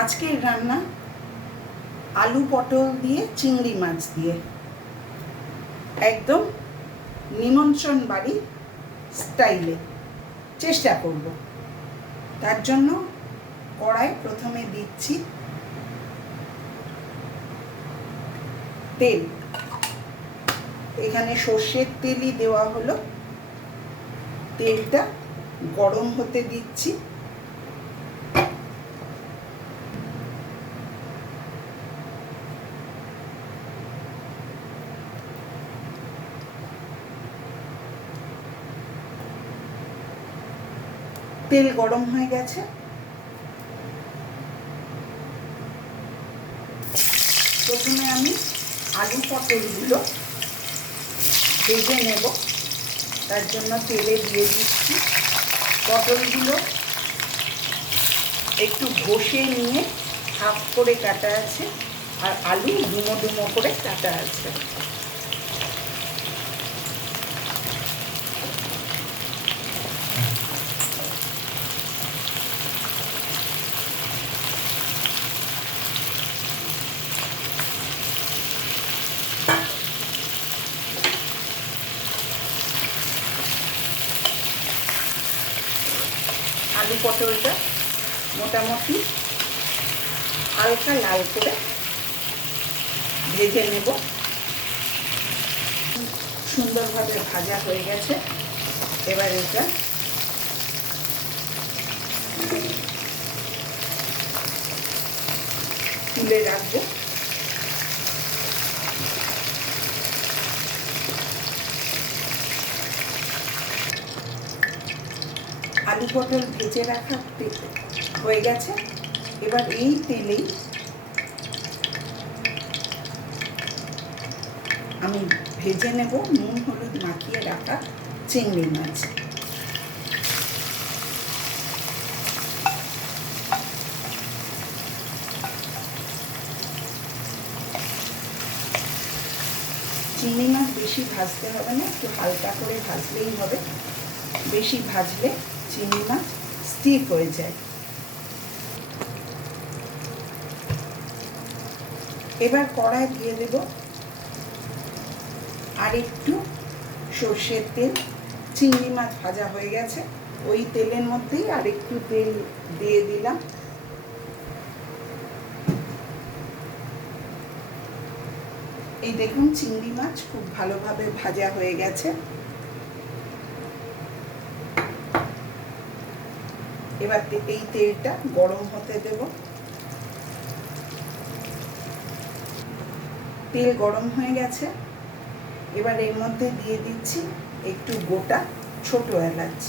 আজকের রান্না আলু পটল দিয়ে চিংড়ি মাছ দিয়ে, একদম নিমন্ত্রণ বাড়ি স্টাইলে চেষ্টা করব। তার জন্য কড়াই প্রথমে দিচ্ছি তেল। এখানে সর্ষের তেলই দেওয়া হলো। তেলটা গরম হতে দিচ্ছি। তেল গরম হয়ে গেছে। প্রথমে আমি আলু পটলগুলো ভেজে নেব, তার জন্য তেলে দিয়ে দিচ্ছি। পটলগুলো একটু ঘষে নিয়ে হাফ করে কাটা আছে, আর আলু ডুমো ডুমো করে কাটা আছে। আলু পটলটা মোটামুটি হালকা লাল করে ভেজে নেব। সুন্দরভাবে ভাজা হয়ে গেছে। এবার এটা তুলে রাখবো। আলু পটল ভেজে রাখা হয়ে গেছে। এবার এই তেলেই আমি ভেজে নেব নুন হলুদ মাখিয়ে রাখা চিংড়ি মাছ। চিংড়ি মাছ বেশি ভাজতে হবে না, একটু হালকা করে ভাজলেই হবে। বেশি ভাজলে চিংড়ি মাছ স্টিক হয়ে যায়। এবার কড়াই দিয়ে দেব আর একটু সর্ষের তেল। চিংড়ি মাছ ভাজা হয়ে গেছে, ওই তেলের মধ্যেই আর একটু তেল দিয়ে দিলাম। এই দেখুন চিংড়ি মাছ খুব ভালোভাবে ভাজা হয়ে গেছে। এবার এই তেলটা গরম হতে দেব। তেল গরম হয়ে গেছে। এবার এর মধ্যে দিয়ে দিচ্ছি একটু গোটা ছোট এলাচ,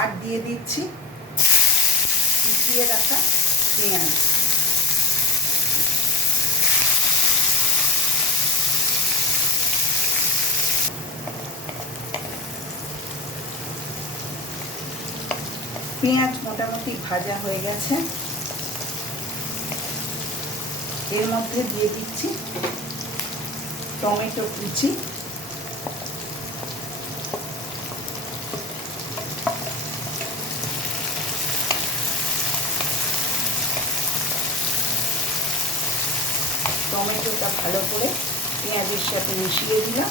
আর দিয়ে দিচ্ছি কুচিয়ে রাখা পেঁয়াজ। পেঁয়াজ মোটামুটি ভাজা হয়ে গেছে। এর মধ্যে দিয়ে দিচ্ছি টমেটো কুচি, টমেটোটা ভালো করে পেঁয়াজের সাথে মিশিয়ে দিলাম।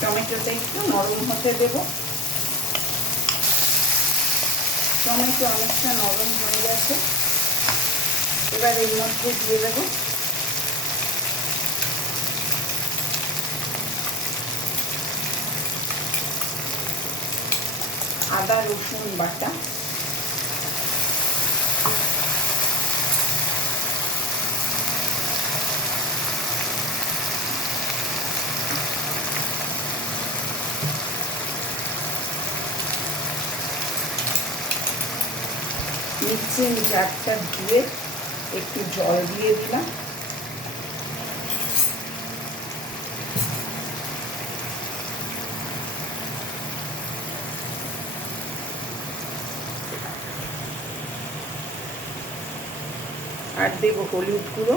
টমেটোটা একটু নরম হতে দেব। টমেটো অনেকটা নরম হয়ে গেছে। এবার এর মধ্যে দিয়ে দেব আদা রসুন বাটা, মিক্সিং জারটা ধুয়ে একটু জল দিয়ে দিলাম। আর দেব হলুদ গুঁড়ো,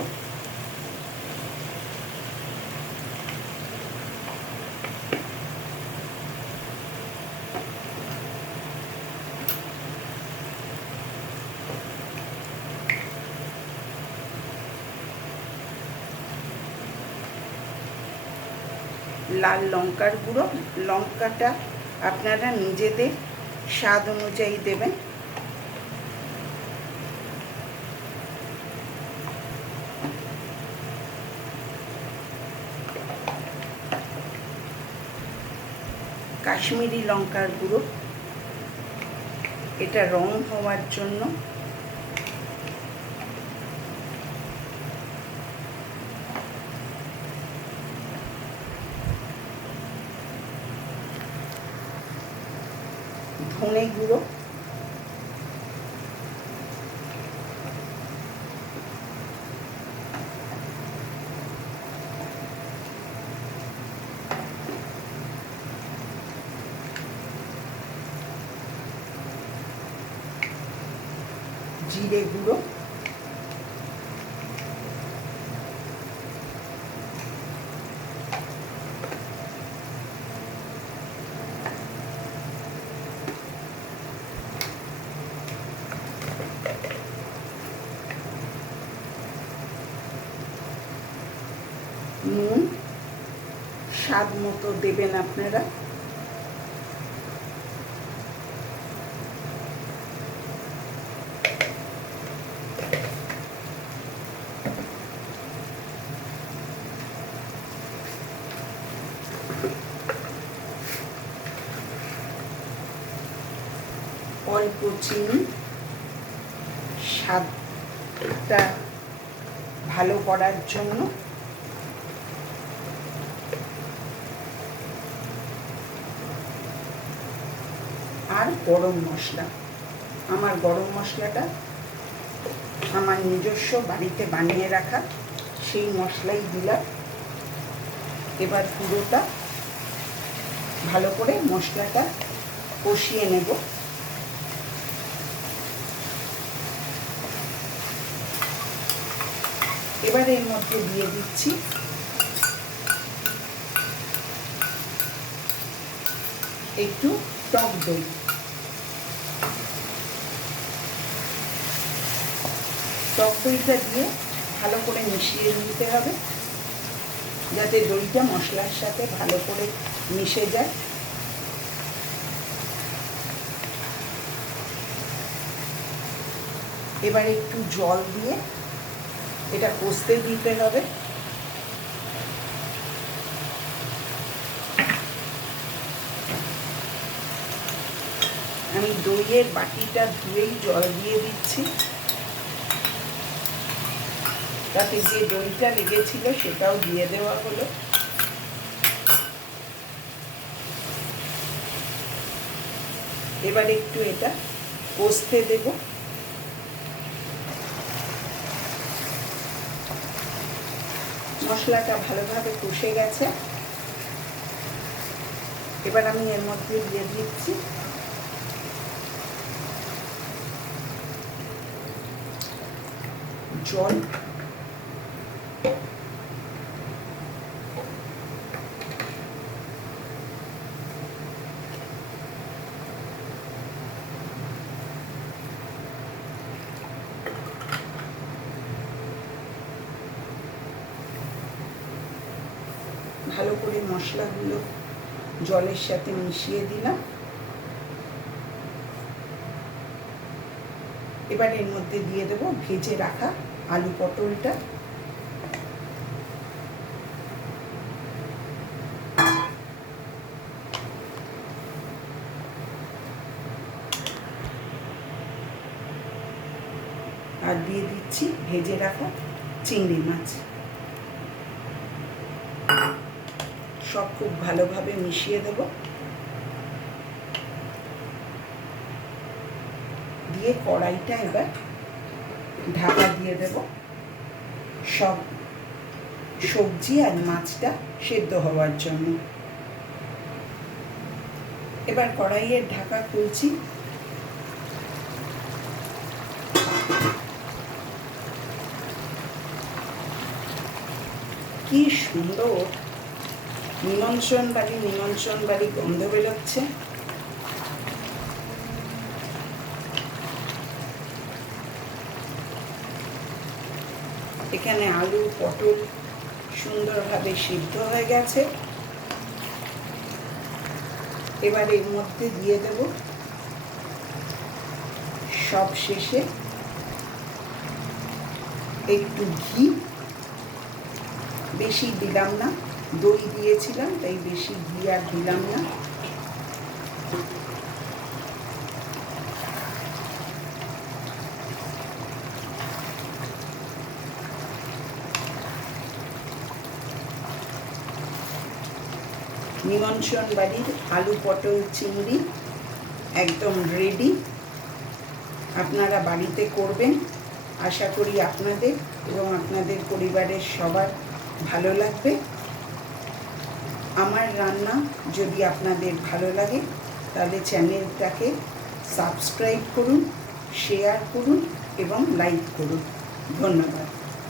লাল লঙ্কার গুঁড়ো, লঙ্কাটা আপনারা নিজেদের স্বাদ অনুযায়ী দেবেন। কাশ্মীরি লঙ্কার গুঁড়ো, এটা রং হওয়ার জন্য। ধনে গুঁড়ো, জিরে গুঁড়ো, নুন স্বাদ মতো দেবেন আপনারা। অল্প চিনি স্বাদটা ভালো করার জন্য। আর গরম মশলা, আমার গরম মশলাটা আমার নিজস্ব বাড়িতে বানিয়ে রাখা, সেই মশলাই দিলাম। এবার পুরোটা ভালো করে মশলাটা কষিয়ে নেব। এবার এর মধ্যে দিয়ে দিচ্ছি একটু টক দই। টক দইটা দিয়ে ভালো করে মিশিয়ে নিতে হবে, যাতে দইটা মশলার সাথে ভালো করে মিশে যায়। এবার একটু জল দিয়ে এটা কষতে দিতে হবে। আমি দইয়ের বাটিটা ধুয়েই জল দিয়ে দিচ্ছি, তাতে যে দইটা লেগেছিল সেটাও দিয়ে দেওয়া হলো। এবার একটু এটা কষতে দেব। মশলাটা ভালোভাবে কষে গেছে। এবার আমি এর মধ্যে দিয়ে দিচ্ছি জল। ভালো করে মশলাগুলো জলের সাথে মিশিয়ে দিলাম। এবার এর মধ্যে দিয়ে দেব ভেজে রাখা আলু পটলটা। আর দিয়ে দিচ্ছি ভেজে রাখা চিংড়ি মাছ। সব খুব ভালোভাবে মিশিয়ে দেব। দিয়ে কড়াইটা এবার ঢাকা দিয়ে দেব, সব সবজি আর মাছটা সেদ্ধ হওয়ার জন্য। এবার কড়াইয়ের ঢাকা খুলছি। কি সুন্দর নিমন্ত্রণ বাড়ি গন্ধ বেরোচ্ছে। এখানে আলু পটল সুন্দরভাবে সিদ্ধ হয়ে গেছে। এবার এর মধ্যে দিয়ে দেব সব শেষে একটু ঘি, বেশি দিলাম না, দই দিয়েছিলাম তাই বেশি ঘি আর দিলাম না। নিমন্ত্রণ বাড়ির আলু পটল চিংড়ি একদম রেডি। আপনারা বাড়িতে করবেন, আশা করি আপনাদের এবং আপনাদের পরিবারের সবার ভালো লাগবে। আমার রান্না যদি আপনাদের ভালো লাগে তাহলে চ্যানেলটাকে সাবস্ক্রাইব করুন, শেয়ার করুন এবং লাইক করুন। ধন্যবাদ।